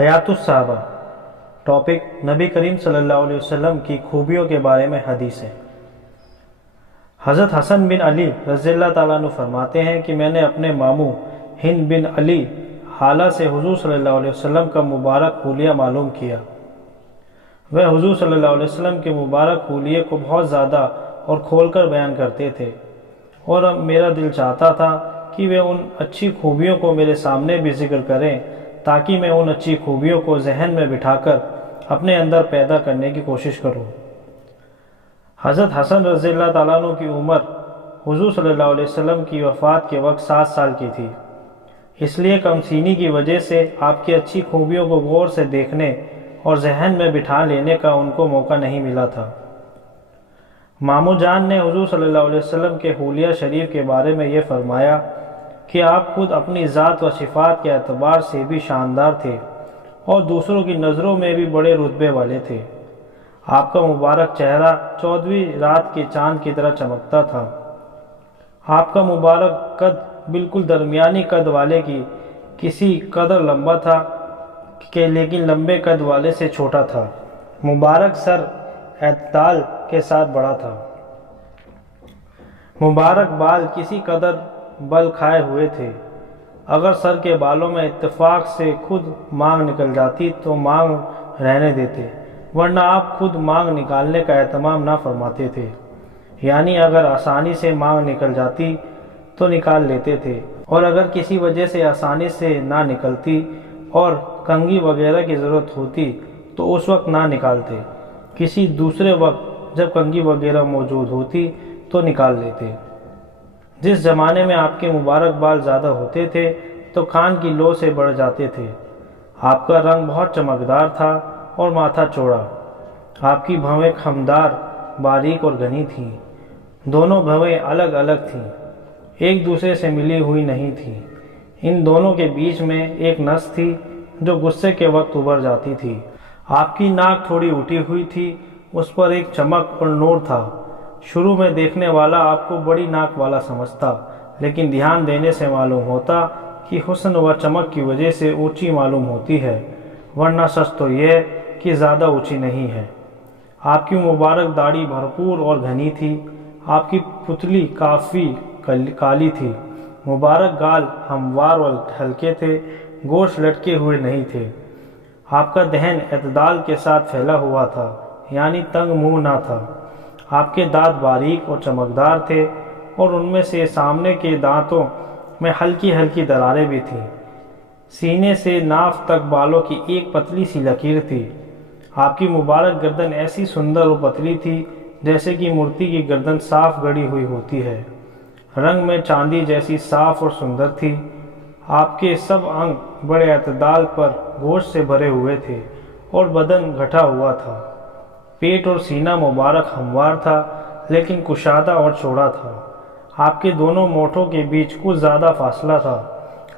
حیات الصحابہ ٹاپک نبی کریم صلی اللہ علیہ وسلم کی خوبیوں کے بارے میں حدیث ہے۔ حضرت حسن بن علی رضی اللہ تعالیٰ عنہ فرماتے ہیں کہ میں نے اپنے ماموں ہند بن علی حالہ سے حضور صلی اللہ علیہ وسلم کا مبارک حلیہ معلوم کیا۔ وہ حضور صلی اللہ علیہ وسلم کے مبارک حلیے کو بہت زیادہ اور کھول کر بیان کرتے تھے، اور اب میرا دل چاہتا تھا کہ وہ ان اچھی خوبیوں کو میرے سامنے بھی ذکر کریں تاکہ میں ان اچھی خوبیوں کو ذہن میں بٹھا کر اپنے اندر پیدا کرنے کی کوشش کروں۔ حضرت حسن رضی اللہ تعالیٰ عنہ کی عمر حضور صلی اللہ علیہ وسلم کی وفات کے وقت 7 سال کی تھی، اس لیے کم سینی کی وجہ سے آپ کی اچھی خوبیوں کو غور سے دیکھنے اور ذہن میں بٹھا لینے کا ان کو موقع نہیں ملا تھا۔ ماموں جان نے حضور صلی اللہ علیہ وسلم کے حلیہ شریف کے بارے میں یہ فرمایا کہ آپ خود اپنی ذات و صفات کے اعتبار سے بھی شاندار تھے اور دوسروں کی نظروں میں بھی بڑے رتبے والے تھے۔ آپ کا مبارک چہرہ 14ویں رات کے چاند کی طرح چمکتا تھا۔ آپ کا مبارک قد بالکل درمیانی قد والے کی کسی قدر لمبا تھا کہ لیکن لمبے قد والے سے چھوٹا تھا۔ مبارک سر اعتدال کے ساتھ بڑا تھا۔ مبارک بال کسی قدر بل کھائے ہوئے تھے۔ اگر سر کے بالوں میں اتفاق سے خود مانگ نکل جاتی تو مانگ رہنے دیتے، ورنہ آپ خود مانگ نکالنے کا اہتمام نہ فرماتے تھے، یعنی اگر آسانی سے مانگ نکل جاتی تو نکال لیتے تھے، اور اگر کسی وجہ سے آسانی سے نہ نکلتی اور کنگھی وغیرہ کی ضرورت ہوتی تو اس وقت نہ نکالتے، کسی دوسرے وقت جب کنگھی وغیرہ موجود ہوتی تو نکال لیتے۔ جس زمانے میں آپ کے مبارک بال زیادہ ہوتے تھے تو کان کی لو سے بڑھ جاتے تھے۔ آپ کا رنگ بہت چمکدار تھا اور ماتھا چوڑا۔ آپ کی بھویں خمدار، باریک اور گھنی تھیں۔ دونوں بھویں الگ الگ تھیں، ایک دوسرے سے ملی ہوئی نہیں تھیں۔ ان دونوں کے بیچ میں ایک نس تھی جو غصے کے وقت ابھر جاتی تھی۔ آپ کی ناک تھوڑی اٹھی ہوئی تھی، اس پر ایک چمک اور نور تھا۔ شروع میں دیکھنے والا آپ کو بڑی ناک والا سمجھتا، لیکن دھیان دینے سے معلوم ہوتا کہ حسن و چمک کی وجہ سے اونچی معلوم ہوتی ہے، ورنہ سچ تو یہ کہ زیادہ اونچی نہیں ہے۔ آپ کی مبارک داڑھی بھرپور اور گھنی تھی۔ آپ کی پتلی کافی کالی تھی۔ مبارک گال ہموار و ہلکے تھے، گوشت لٹکے ہوئے نہیں تھے۔ آپ کا دہن اعتدال کے ساتھ پھیلا ہوا تھا، یعنی تنگ منہ نہ تھا۔ آپ کے دانت باریک اور چمکدار تھے، اور ان میں سے سامنے کے دانتوں میں ہلکی ہلکی دراریں بھی تھیں۔ سینے سے ناف تک بالوں کی ایک پتلی سی لکیر تھی۔ آپ کی مبارک گردن ایسی سندر اور پتلی تھی جیسے کہ مورتی کی گردن صاف گڑی ہوئی ہوتی ہے۔ رنگ میں چاندی جیسی صاف اور سندر تھی۔ آپ کے سب انگ بڑے اعتدال پر گوشت سے بھرے ہوئے تھے اور بدن گھٹا ہوا تھا۔ پیٹ اور سینہ مبارک ہموار تھا لیکن کشادہ اور چوڑا تھا۔ آپ کے دونوں مونٹھوں کے بیچ کچھ زیادہ فاصلہ تھا۔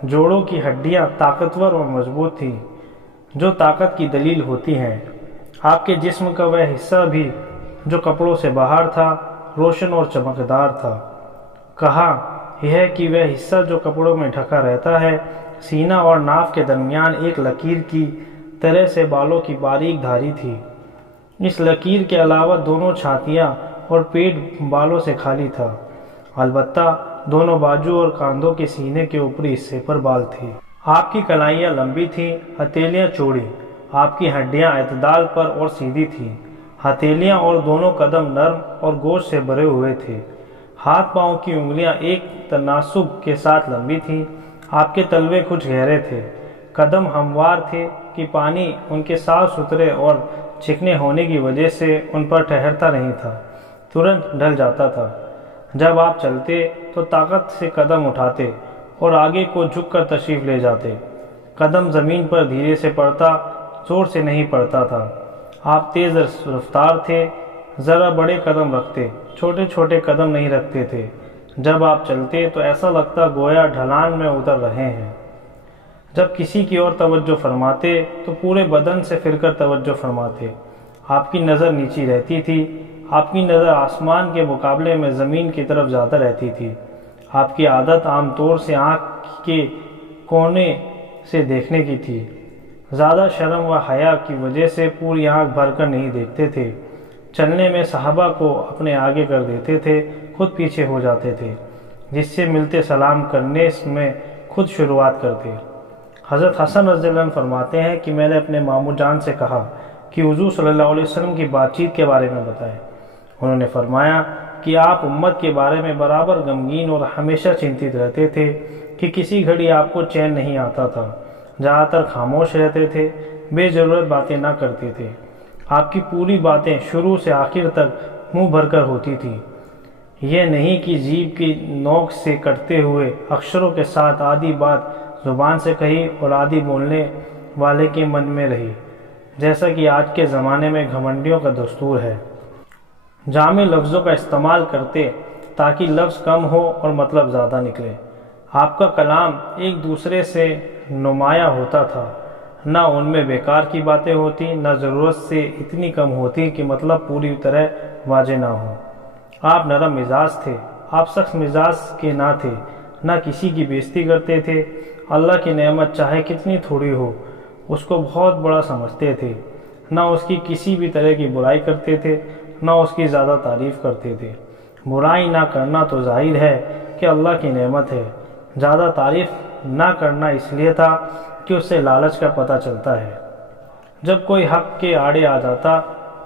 جوڑوں کی ہڈیاں طاقتور اور مضبوط تھیں، جو طاقت کی دلیل ہوتی ہیں۔ آپ کے جسم کا وہ حصہ بھی جو کپڑوں سے باہر تھا روشن اور چمکدار تھا۔ کہا یہ کہ وہ حصہ جو کپڑوں میں ڈھکا رہتا ہے سینہ اور ناف کے درمیان ایک لکیر کی طرح سے بالوں کی باریک دھاری تھی۔ اس لکیر کے علاوہ دونوں چھاتیاں اور پیٹ بالوں سے خالی تھا، البتہ دونوں بازو اور کاندھوں کے سینے کے اوپری حصے پر بال تھے۔ آپ کی کلائیاں لمبی تھیں، ہتھیلیاں چوڑی۔ آپ کی ہڈیاں اعتدال پر اور سیدھی تھیں۔ ہتھیلیاں اور دونوں قدم نرم اور گوشت سے بھرے ہوئے تھے۔ ہاتھ پاؤں کی انگلیاں ایک تناسب کے ساتھ لمبی تھیں۔ آپ کے تلوے کچھ گہرے تھے۔ قدم ہموار تھے کہ پانی ان کے صاف ستھرے اور چکنے ہونے کی وجہ سے ان پر ٹھہرتا نہیں تھا، ترنت ڈھل جاتا تھا۔ جب آپ چلتے تو طاقت سے قدم اٹھاتے اور آگے کو جھک کر تشریف لے جاتے۔ قدم زمین پر دھیرے سے پڑتا، زور سے نہیں پڑتا تھا۔ آپ تیز رفتار تھے، ذرا بڑے قدم رکھتے، چھوٹے چھوٹے قدم نہیں رکھتے تھے۔ جب آپ چلتے تو ایسا لگتا گویا ڈھلان میں اتر رہے ہیں۔ جب کسی کی اور توجہ فرماتے تو پورے بدن سے پھر کر توجہ فرماتے۔ آپ کی نظر نیچی رہتی تھی۔ آپ کی نظر آسمان کے مقابلے میں زمین کی طرف زیادہ رہتی تھی۔ آپ کی عادت عام طور سے آنکھ کے کونے سے دیکھنے کی تھی۔ زیادہ شرم و حیا کی وجہ سے پوری آنکھ بھر کر نہیں دیکھتے تھے۔ چلنے میں صحابہ کو اپنے آگے کر دیتے تھے، خود پیچھے ہو جاتے تھے، جس سے ملتے سلام کرنے میں خود شروعات کرتے۔ حضرت حسن رضی اللہ عنہ فرماتے ہیں کہ میں نے اپنے ماموں جان سے کہا کہ حضور صلی اللہ علیہ وسلم کی بات چیت کے بارے میں بتائیں۔ انہوں نے فرمایا کہ آپ امت کے بارے میں برابر غمگین اور ہمیشہ چنتت رہتے تھے کہ کسی گھڑی آپ کو چین نہیں آتا تھا، زیادہ تر خاموش رہتے تھے، بے ضرورت باتیں نہ کرتے تھے۔ آپ کی پوری باتیں شروع سے آخر تک منہ بھر کر ہوتی تھی، یہ نہیں کہ جیب کی نوک سے کٹتے ہوئے اکشروں کے ساتھ آدھی بات زبان سے کہی اور آدھی بولنے والے کے من میں رہی، جیسا کہ آج کے زمانے میں گھمنڈیوں کا دستور ہے۔ جامع لفظوں کا استعمال کرتے تاکہ لفظ کم ہو اور مطلب زیادہ نکلے۔ آپ کا کلام ایک دوسرے سے نمایاں ہوتا تھا، نہ ان میں بیکار کی باتیں ہوتی، نہ ضرورت سے اتنی کم ہوتی کہ مطلب پوری طرح واضح نہ ہو۔ آپ نرم مزاج تھے، آپ سخت مزاج کے نہ تھے، نہ کسی کی بےزتی کرتے تھے۔ اللہ کی نعمت چاہے کتنی تھوڑی ہو اس کو بہت بڑا سمجھتے تھے، نہ اس کی کسی بھی طرح کی برائی کرتے تھے، نہ اس کی زیادہ تعریف کرتے تھے۔ برائی نہ کرنا تو ظاہر ہے کہ اللہ کی نعمت ہے، زیادہ تعریف نہ کرنا اس لیے تھا کہ اس سے لالچ کا پتہ چلتا ہے۔ جب کوئی حق کے آڑے آ جاتا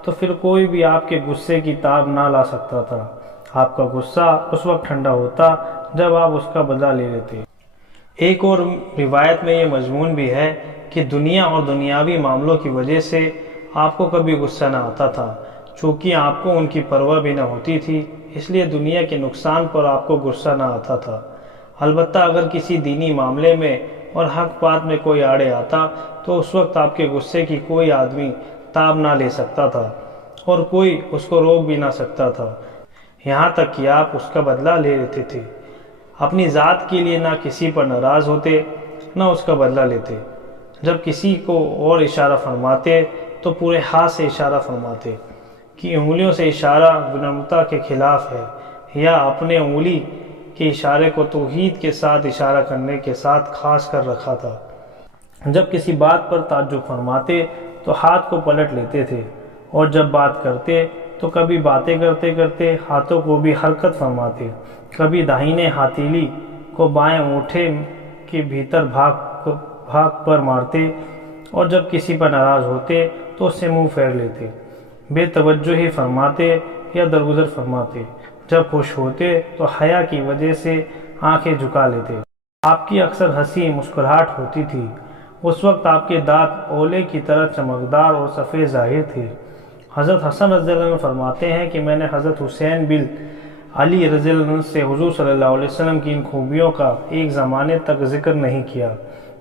تو پھر کوئی بھی آپ کے غصے کی تاب نہ لا سکتا تھا۔ آپ کا غصہ اس وقت ٹھنڈا ہوتا جب آپ اس کا بدلہ لے لیتے۔ ایک اور روایت میں یہ مضمون بھی ہے کہ دنیا اور دنیاوی معاملوں کی وجہ سے آپ کو کبھی غصہ نہ آتا تھا، چونکہ آپ کو ان کی پرواہ بھی نہ ہوتی تھی، اس لیے دنیا کے نقصان پر آپ کو غصہ نہ آتا تھا۔ البتہ اگر کسی دینی معاملے میں اور حق بات میں کوئی آڑے آتا تو اس وقت آپ کے غصے کی کوئی آدمی تاب نہ لے سکتا تھا اور کوئی اس کو روک بھی نہ سکتا تھا، یہاں تک کہ آپ اس کا بدلہ لے لیتے تھے۔ اپنی ذات کے لیے نہ کسی پر ناراض ہوتے نہ اس کا بدلہ لیتے۔ جب کسی کو اور اشارہ فرماتے تو پورے ہاتھ سے اشارہ فرماتے کہ انگلیوں سے اشارہ ونمرتا کے خلاف ہے، یا اپنے انگلی کے اشارے کو توحید کے ساتھ اشارہ کرنے کے ساتھ خاص کر رکھا تھا۔ جب کسی بات پر تعجب فرماتے تو ہاتھ کو پلٹ لیتے تھے، اور جب بات کرتے تو کبھی باتیں کرتے کرتے ہاتھوں کو بھی حرکت فرماتے، کبھی داہنے ہتھیلی کو بائیں انگوٹھے کے بھیتر بھاگ پر مارتے، اور جب کسی پر ناراض ہوتے تو اس سے منہ پھیر لیتے، بے توجہی فرماتے یا درگزر فرماتے۔ جب خوش ہوتے تو حیا کی وجہ سے آنکھیں جھکا لیتے۔ آپ کی اکثر ہنسی مسکراہٹ ہوتی تھی، اس وقت آپ کے دانت اولے کی طرح چمکدار اور سفید ظاہر تھے۔ حضرت حسن رضی اللہ عنہ فرماتے ہیں کہ میں نے حضرت حسین بن علی رضی اللہ عنہ سے حضور صلی اللہ علیہ وسلم کی ان خوبیوں کا ایک زمانے تک ذکر نہیں کیا،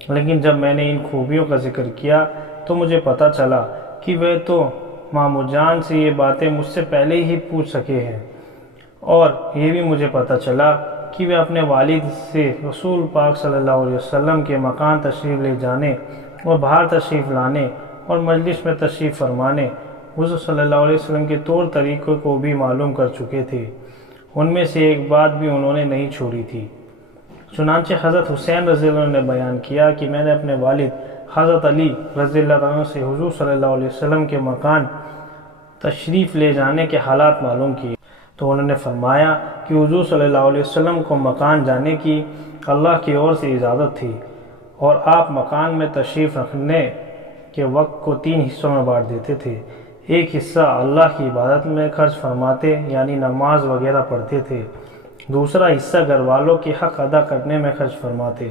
لیکن جب میں نے ان خوبیوں کا ذکر کیا تو مجھے پتہ چلا کہ وہ تو ماموں جان سے یہ باتیں مجھ سے پہلے ہی پوچھ سکے ہیں، اور یہ بھی مجھے پتہ چلا کہ وہ اپنے والد سے رسول پاک صلی اللہ علیہ وسلم کے مکان تشریف لے جانے اور باہر تشریف لانے اور مجلس میں تشریف فرمانے حضور صلی اللہ علیہ وسلم کے طور طریقے کو بھی معلوم کر چکے تھے۔ ان میں سے ایک بات بھی انہوں نے نہیں چھوڑی تھی۔ چنانچہ حضرت حسین رضی اللہ عنہ نے بیان کیا کہ میں نے اپنے والد حضرت علی رضی اللہ عنہ سے حضور صلی اللہ علیہ وسلم کے مکان تشریف لے جانے کے حالات معلوم کیے، تو انہوں نے فرمایا کہ حضور صلی اللہ علیہ وسلم کو مکان جانے کی اللہ کی اور سے اجازت تھی، اور آپ مکان میں تشریف رکھنے کے وقت کو 3 حصوں میں بانٹ دیتے تھے۔ ایک حصہ اللہ کی عبادت میں خرچ فرماتے، یعنی نماز وغیرہ پڑھتے تھے۔ دوسرا حصہ گھر والوں کے حق ادا کرنے میں خرچ فرماتے،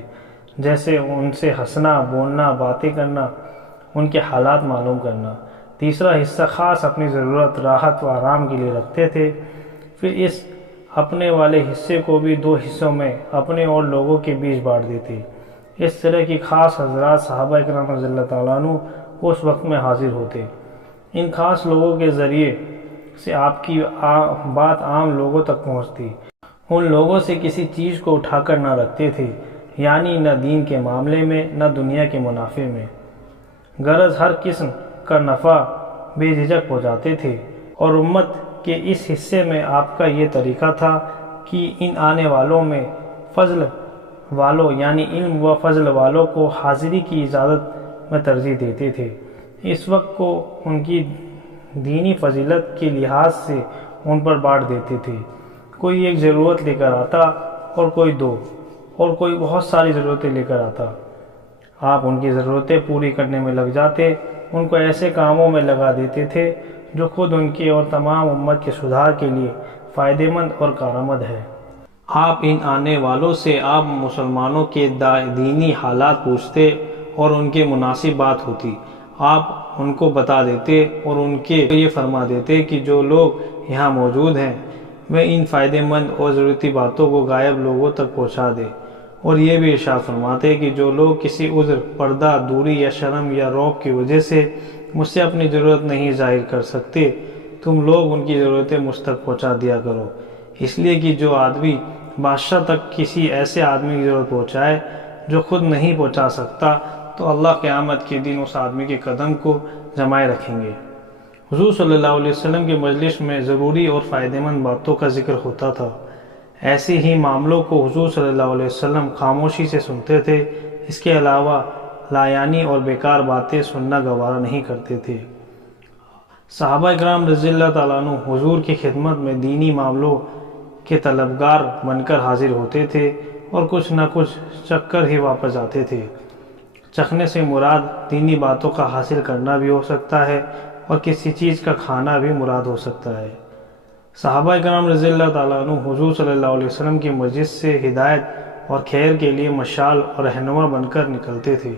جیسے ان سے ہنسنا، بولنا، باتیں کرنا، ان کے حالات معلوم کرنا۔ تیسرا حصہ خاص اپنی ضرورت، راحت و آرام کے لیے رکھتے تھے۔ پھر اس اپنے والے حصے کو بھی 2 حصوں میں اپنے اور لوگوں کے بیچ بانٹ دیتے۔ اس طرح کی خاص حضرات صحابہ اکرام رضی اللہ تعالیٰ عنہ اس وقت میں حاضر ہوتے۔ ان خاص لوگوں کے ذریعے سے آپ کی بات عام لوگوں تک پہنچتی۔ ان لوگوں سے کسی چیز کو اٹھا کر نہ رکھتے تھے، یعنی نہ دین کے معاملے میں نہ دنیا کے منافع میں، غرض ہر قسم کا نفع بے جھجک پہنچاتے تھے۔ اور امت کے اس حصے میں آپ کا یہ طریقہ تھا کہ ان آنے والوں میں فضل والوں، یعنی علم و فضل والوں کو حاضری کی اجازت میں ترجیح دیتے تھے۔ اس وقت کو ان کی دینی فضیلت کے لحاظ سے ان پر بانٹ دیتے تھے۔ کوئی ایک ضرورت لے کر آتا اور کوئی دو، اور کوئی بہت ساری ضرورتیں لے کر آتا۔ آپ ان کی ضرورتیں پوری کرنے میں لگ جاتے، ان کو ایسے کاموں میں لگا دیتے تھے جو خود ان کے اور تمام امت کے سدھار کے لیے فائدہ مند اور کارآمد ہے۔ آپ ان آنے والوں سے آپ مسلمانوں کے دینی حالات پوچھتے اور ان کے مناسب بات ہوتی۔ آپ ان کو بتا دیتے اور ان کے یہ فرما دیتے کہ جو لوگ یہاں موجود ہیں وہ ان فائدہ مند اور ضرورتی باتوں کو غائب لوگوں تک پہنچا دے، اور یہ بھی ارشاد فرماتے کہ جو لوگ کسی عذر، پردہ، دوری یا شرم یا رعب کی وجہ سے مجھ سے اپنی ضرورت نہیں ظاہر کر سکتے، تم لوگ ان کی ضرورتیں مجھ تک پہنچا دیا کرو، اس لیے کہ جو آدمی بادشاہ تک کسی ایسے آدمی کی ضرورت پہنچائے جو خود نہیں پہنچا سکتا، تو اللہ قیامت کے دن اس آدمی کے قدم کو جمائے رکھیں گے۔ حضور صلی اللہ علیہ وسلم کے مجلس میں ضروری اور فائدہ مند باتوں کا ذکر ہوتا تھا۔ ایسے ہی معاملوں کو حضور صلی اللہ علیہ وسلم خاموشی سے سنتے تھے، اس کے علاوہ لایانی اور بیکار باتیں سننا گوارا نہیں کرتے تھے۔ صحابہ اکرام رضی اللہ تعالیٰ عنہ حضور کی خدمت میں دینی معاملوں کے طلبگار بن کر حاضر ہوتے تھے اور کچھ نہ کچھ چکھ کر ہی واپس آتے تھے۔ چکھنے سے مراد دینی باتوں کا حاصل کرنا بھی ہو سکتا ہے اور کسی چیز کا کھانا بھی مراد ہو سکتا ہے۔ صحابہ اکرام رضی اللہ تعالیٰ عنہ حضور صلی اللہ علیہ وسلم کی مجلس سے ہدایت اور خیر کے لیے مشعل اور رہنما بن کر نکلتے تھے۔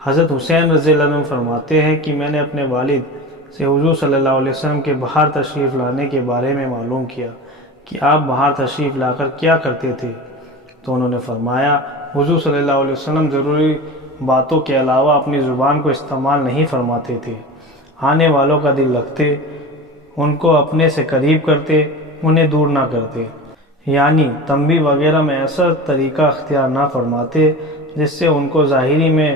حضرت حسین رضی اللہ عنہ فرماتے ہیں کہ میں نے اپنے والد سے حضور صلی اللہ علیہ وسلم کے باہر تشریف لانے کے بارے میں معلوم کیا کہ آپ باہر تشریف لا کر کیا کرتے تھے، تو انہوں نے فرمایا حضور صلی اللہ علیہ وسلم ضروری باتوں کے علاوہ اپنی زبان کو استعمال نہیں فرماتے تھے، آنے والوں کا دل رکھتے، ان کو اپنے سے قریب کرتے، انہیں دور نہ کرتے، یعنی تنبیہ وغیرہ میں ایسا طریقہ اختیار نہ فرماتے جس سے ان کو ظاہری میں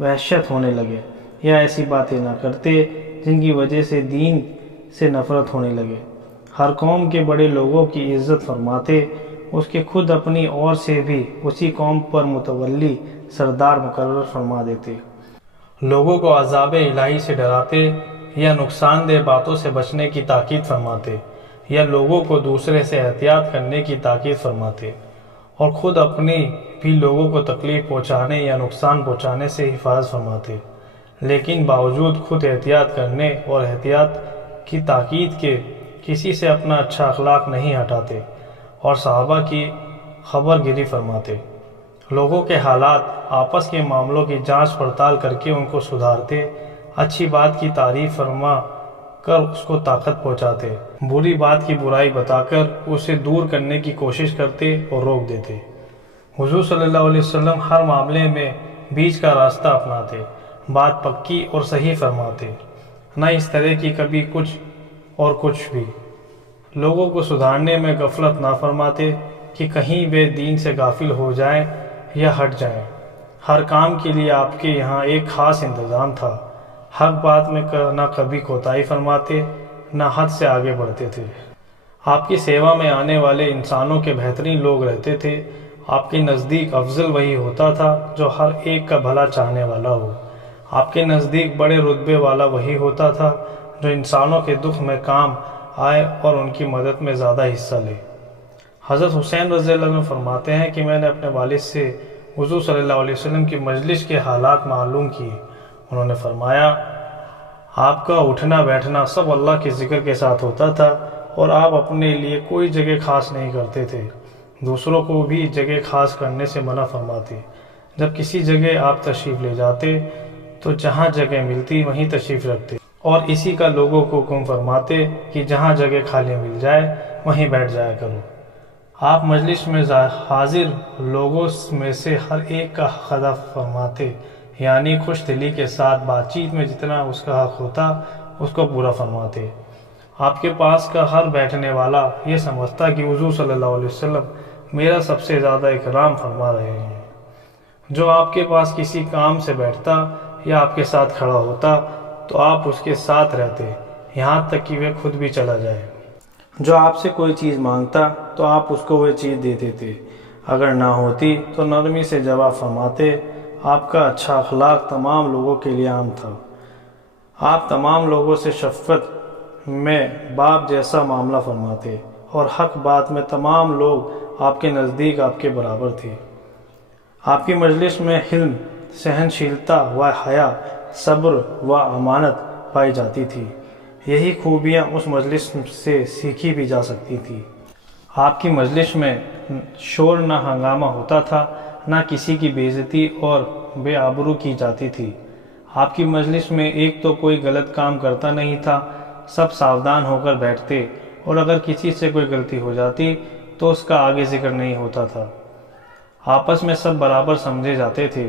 وحشت ہونے لگے، یا ایسی باتیں نہ کرتے جن کی وجہ سے دین سے نفرت ہونے لگے۔ ہر قوم کے بڑے لوگوں کی عزت فرماتے، اس کے خود اپنی اور سے بھی اسی قوم پر متولی سردار مقرر فرما دیتے۔ لوگوں کو عذاب الہی سے ڈراتے یا نقصان دہ باتوں سے بچنے کی تاکید فرماتے، یا لوگوں کو دوسرے سے احتیاط کرنے کی تاکید فرماتے، اور خود اپنی بھی لوگوں کو تکلیف پہنچانے یا نقصان پہنچانے سے حفاظت فرماتے، لیکن باوجود خود احتیاط کرنے اور احتیاط کی تاکید کے کسی سے اپنا اچھا اخلاق نہیں ہٹاتے، اور صحابہ کی خبر گیری فرماتے۔ لوگوں کے حالات، آپس کے معاملوں کی جانچ پڑتال کر کے ان کو سدھارتے، اچھی بات کی تعریف فرما کر اس کو طاقت پہنچاتے، بری بات کی برائی بتا کر اسے دور کرنے کی کوشش کرتے اور روک دیتے۔ حضور صلی اللہ علیہ وسلم ہر معاملے میں بیچ کا راستہ اپناتے، بات پکی اور صحیح فرماتے، نہ اس طرح کی کبھی کچھ اور کچھ بھی۔ لوگوں کو سدھارنے میں غفلت نہ فرماتے کہ کہیں وہ دین سے غافل ہو جائیں یا ہٹ جائیں۔ ہر کام کے لیے آپ کے یہاں ایک خاص انتظام تھا۔ حق بات میں نہ کبھی کوتاہی فرماتے، نہ حد سے آگے بڑھتے تھے۔ آپ کی سیوا میں آنے والے انسانوں کے بہترین لوگ رہتے تھے۔ آپ کے نزدیک افضل وہی ہوتا تھا جو ہر ایک کا بھلا چاہنے والا ہو۔ آپ کے نزدیک بڑے رتبے والا وہی ہوتا تھا جو انسانوں کے دکھ میں کام آئے اور ان کی مدد میں زیادہ حصہ لے۔ حضرت حسین رضی اللہ عنہ فرماتے ہیں کہ میں نے اپنے والد سے حضور صلی اللہ علیہ وسلم کی مجلس کے حالات معلوم کیے۔ انہوں نے فرمایا آپ کا اٹھنا بیٹھنا سب اللہ کے ذکر کے ساتھ ہوتا تھا، اور آپ اپنے لیے کوئی جگہ خاص نہیں کرتے تھے، دوسروں کو بھی جگہ خاص کرنے سے منع فرماتے۔ جب کسی جگہ آپ تشریف لے جاتے تو جہاں جگہ ملتی وہیں تشریف رکھتے، اور اسی کا لوگوں کو حکم فرماتے کہ جہاں جگہ خالی مل جائے وہیں بیٹھ جایا کرو۔ آپ مجلس میں حاضر لوگوں میں سے ہر ایک کا حق ادا فرماتے، یعنی خوش دلی کے ساتھ بات چیت میں جتنا اس کا حق ہوتا اس کو پورا فرماتے۔ آپ کے پاس کا ہر بیٹھنے والا یہ سمجھتا کہ حضور صلی اللہ علیہ وسلم میرا سب سے زیادہ اکرام فرما رہے ہیں۔ جو آپ کے پاس کسی کام سے بیٹھتا یا آپ کے ساتھ کھڑا ہوتا تو آپ اس کے ساتھ رہتے، یہاں تک کہ وہ خود بھی چلا جائے۔ جو آپ سے کوئی چیز مانگتا تو آپ اس کو وہ چیز دیتے تھے، اگر نہ ہوتی تو نرمی سے جواب فرماتے۔ آپ کا اچھا اخلاق تمام لوگوں کے لیے عام تھا۔ آپ تمام لوگوں سے شفقت میں باپ جیسا معاملہ فرماتے اور حق بات میں تمام لوگ آپ کے نزدیک آپ کے برابر تھے۔ آپ کی مجلس میں حلم، سہنشیلتا و حیا، صبر و امانت پائی جاتی تھی۔ یہی خوبیاں اس مجلس سے سیکھی بھی جا سکتی تھی۔ آپ کی مجلس میں شور نہ ہنگامہ ہوتا تھا، نہ کسی کی بے عزتی اور بے آبرو کی جاتی تھی۔ آپ کی مجلس میں ایک تو کوئی غلط کام کرتا نہیں تھا، سب ساودھان ہو کر بیٹھتے، اور اگر کسی سے کوئی غلطی ہو جاتی تو اس کا آگے ذکر نہیں ہوتا تھا۔ آپس میں سب برابر سمجھے جاتے تھے،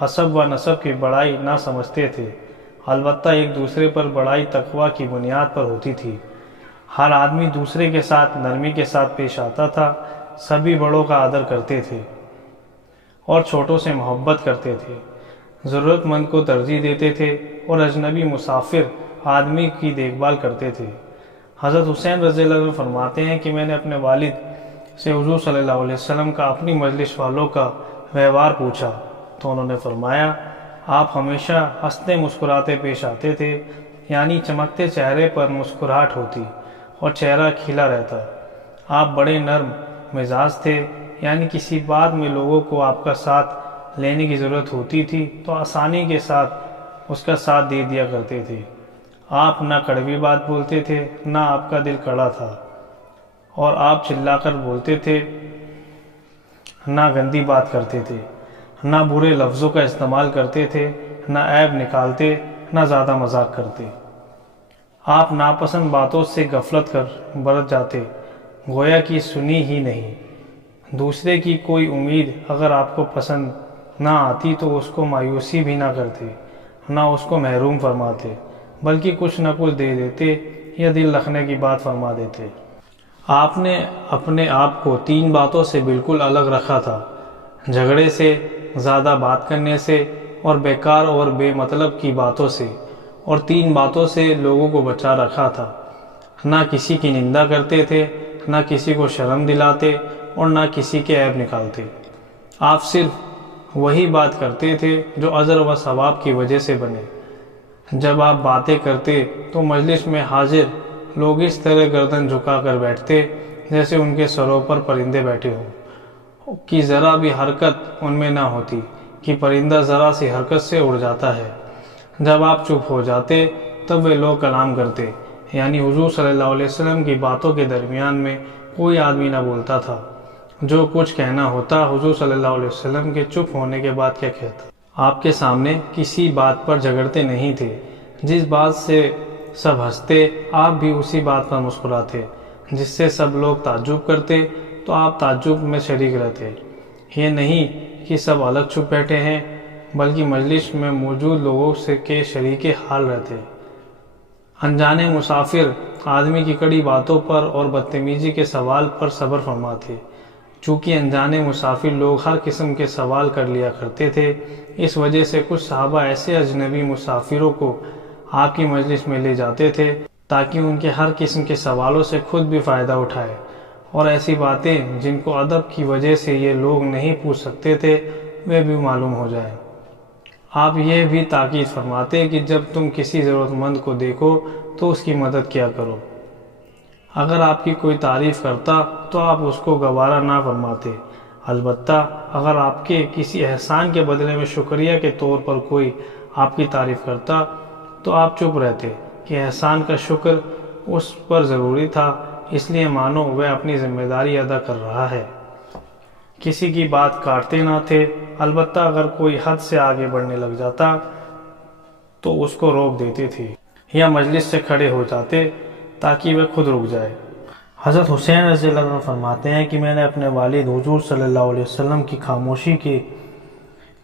حسب و نسب کی بڑائی نہ سمجھتے تھے، البتہ ایک دوسرے پر بڑائی تقویٰ کی بنیاد پر ہوتی تھی۔ ہر آدمی دوسرے کے ساتھ نرمی کے ساتھ پیش آتا تھا، سبھی بڑوں کا آدر کرتے تھے اور چھوٹوں سے محبت کرتے تھے، ضرورت مند کو ترجیح دیتے تھے اور اجنبی مسافر آدمی کی دیکھ بھال کرتے تھے۔ حضرت حسین رضی اللہ عنہ فرماتے ہیں کہ میں نے اپنے والد سے حضور صلی اللہ علیہ وسلم کا اپنی مجلس والوں کا ویوہار پوچھا تو انہوں نے فرمایا، آپ ہمیشہ ہنستے مسکراتے پیش آتے تھے، یعنی چمکتے چہرے پر مسکراہٹ ہوتی اور چہرہ کھلا رہتا۔ آپ بڑے نرم مزاج تھے، یعنی کسی بات میں لوگوں کو آپ کا ساتھ لینے کی ضرورت ہوتی تھی تو آسانی کے ساتھ اس کا ساتھ دے دیا کرتے تھے۔ آپ نہ کڑوی بات بولتے تھے، نہ آپ کا دل کڑا تھا، اور آپ چلا کر بولتے تھے، نہ گندی بات کرتے تھے، نہ برے لفظوں کا استعمال کرتے تھے، نہ عیب نکالتے، نہ زیادہ مذاق کرتے۔ آپ ناپسند باتوں سے غفلت کر برت جاتے، گویا کہ سنی ہی نہیں۔ دوسرے کی کوئی امید اگر آپ کو پسند نہ آتی تو اس کو مایوسی بھی نہ کرتے، نہ اس کو محروم فرماتے، بلکہ کچھ نہ کچھ دے دیتے یا دل رکھنے کی بات فرما دیتے۔ آپ نے اپنے آپ کو 3 باتوں سے بالکل الگ رکھا تھا: جھگڑے سے، زیادہ بات کرنے سے، اور بیکار اور بے مطلب کی باتوں سے، اور 3 باتوں سے لوگوں کو بچا رکھا تھا۔ نہ کسی کی نندا کرتے تھے، نہ کسی کو شرم دلاتے، اور نہ کسی کے عیب نکالتے۔ آپ صرف وہی بات کرتے تھے جو اجر و ثواب کی وجہ سے بنے۔ جب آپ باتیں کرتے تو مجلس میں حاضر لوگ اس طرح گردن جھکا کر بیٹھتے جیسے ان کے سروں پر پرندے بیٹھے ہوں، کہ ذرا بھی حرکت ان میں نہ ہوتی کہ پرندہ ذرا سی حرکت سے اڑ جاتا ہے۔ جب آپ چپ ہو جاتے تب وہ لوگ کلام کرتے، یعنی حضور صلی اللہ علیہ وسلم کی باتوں کے درمیان میں کوئی آدمی نہ بولتا تھا۔ جو کچھ کہنا ہوتا حضور صلی اللہ علیہ وسلم کے چپ ہونے کے بعد کیا کہتا۔ آپ کے سامنے کسی بات پر جھگڑتے نہیں تھے، جس بات سے سب ہنستے آپ بھی اسی بات پر مسکراتے، جس سے سب لوگ تعجب کرتے تو آپ تعجب میں شریک رہتے۔ یہ نہیں کہ سب الگ چھپ بیٹھے ہیں، بلکہ مجلس میں موجود لوگوں سے کے شریک حال رہتے۔ انجانے مسافر آدمی کی کڑی باتوں پر اور بدتمیزی کے سوال پر صبر فرماتے۔ چونکہ انجانے مسافر لوگ ہر قسم کے سوال کر لیا کرتے تھے، اس وجہ سے کچھ صحابہ ایسے اجنبی مسافروں کو آپ کی مجلس میں لے جاتے تھے تاکہ ان کے ہر قسم کے سوالوں سے خود بھی فائدہ اٹھائے، اور ایسی باتیں جن کو ادب کی وجہ سے یہ لوگ نہیں پوچھ سکتے تھے وہ بھی معلوم ہو جائیں۔ آپ یہ بھی تاکید فرماتے کہ جب تم کسی ضرورت مند کو دیکھو تو اس کی مدد کیا کرو۔ اگر آپ کی کوئی تعریف کرتا تو آپ اس کو گوارا نہ فرماتے، البتہ اگر آپ کے کسی احسان کے بدلے میں شکریہ کے طور پر کوئی آپ کی تعریف کرتا تو آپ چپ رہتے کہ احسان کا شکر اس پر ضروری تھا، اس لیے مانو وہ اپنی ذمہ داری ادا کر رہا ہے۔ کسی کی بات کاٹتے نہ تھے، البتہ اگر کوئی حد سے آگے بڑھنے لگ جاتا تو اس کو روک دیتے تھے یا مجلس سے کھڑے ہو جاتے تاکہ وہ خود رک جائے۔ حضرت حسین رضی اللہ عنہ فرماتے ہیں کہ میں نے اپنے والد حضور صلی اللہ علیہ وسلم کی خاموشی کی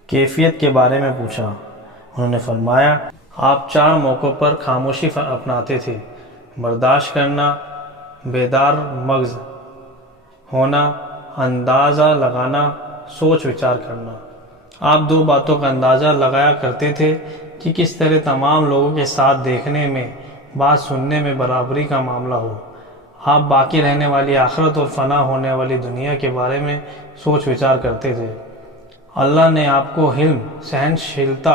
کیفیت کے بارے میں پوچھا۔ انہوں نے فرمایا، آپ 4 موقعوں پر خاموشی اپناتے تھے: برداشت کرنا، بیدار مغز ہونا، اندازہ لگانا، سوچ وچار کرنا۔ آپ 2 باتوں کا اندازہ لگایا کرتے تھے کہ کس طرح تمام لوگوں کے ساتھ دیکھنے میں، بات سننے میں برابری کا معاملہ ہو۔ آپ باقی رہنے والی آخرت اور فنا ہونے والی دنیا کے بارے میں سوچ وچار کرتے تھے۔ اللہ نے آپ کو حلم، سہنشیلتا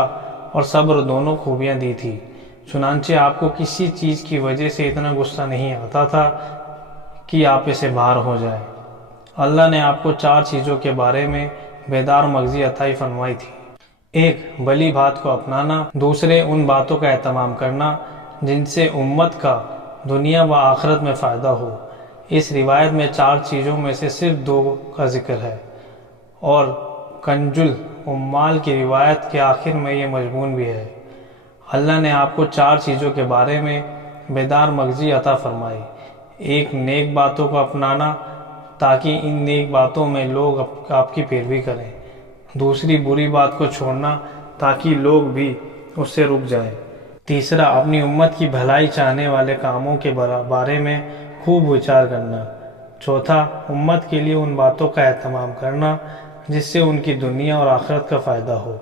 اور صبر دونوں خوبیاں دی تھی، چنانچہ آپ کو کسی چیز کی وجہ سے اتنا غصہ نہیں آتا تھا کہ آپ اسے باہر ہو جائے۔ اللہ نے آپ کو 4 چیزوں کے بارے میں بیدار مغزی عطا فرمائی تھی۔ 1، بھلی بات کو اپنانا، دوسرے ان باتوں کا اہتمام کرنا جن سے امت کا دنیا و آخرت میں فائدہ ہو۔ اس روایت میں 4 چیزوں میں سے صرف 2 کا ذکر ہے، اور کنز العمال کی روایت کے آخر میں یہ مضمون بھی ہے۔ اللہ نے آپ کو 4 چیزوں کے بارے میں بیدار مغزی عطا فرمائی۔ 1، نیک باتوں کو اپنانا تاکہ ان نیک باتوں میں لوگ آپ کی پیروی کریں۔ دوسری، بری بات کو چھوڑنا تاکہ لوگ بھی اس سے رک جائیں۔ تیسرا، اپنی امت کی بھلائی چاہنے والے کاموں کے بارے میں خوب وچار کرنا۔ چوتھا، امت کے لیے ان باتوں کا اہتمام کرنا جس سے ان کی دنیا اور آخرت کا فائدہ ہو۔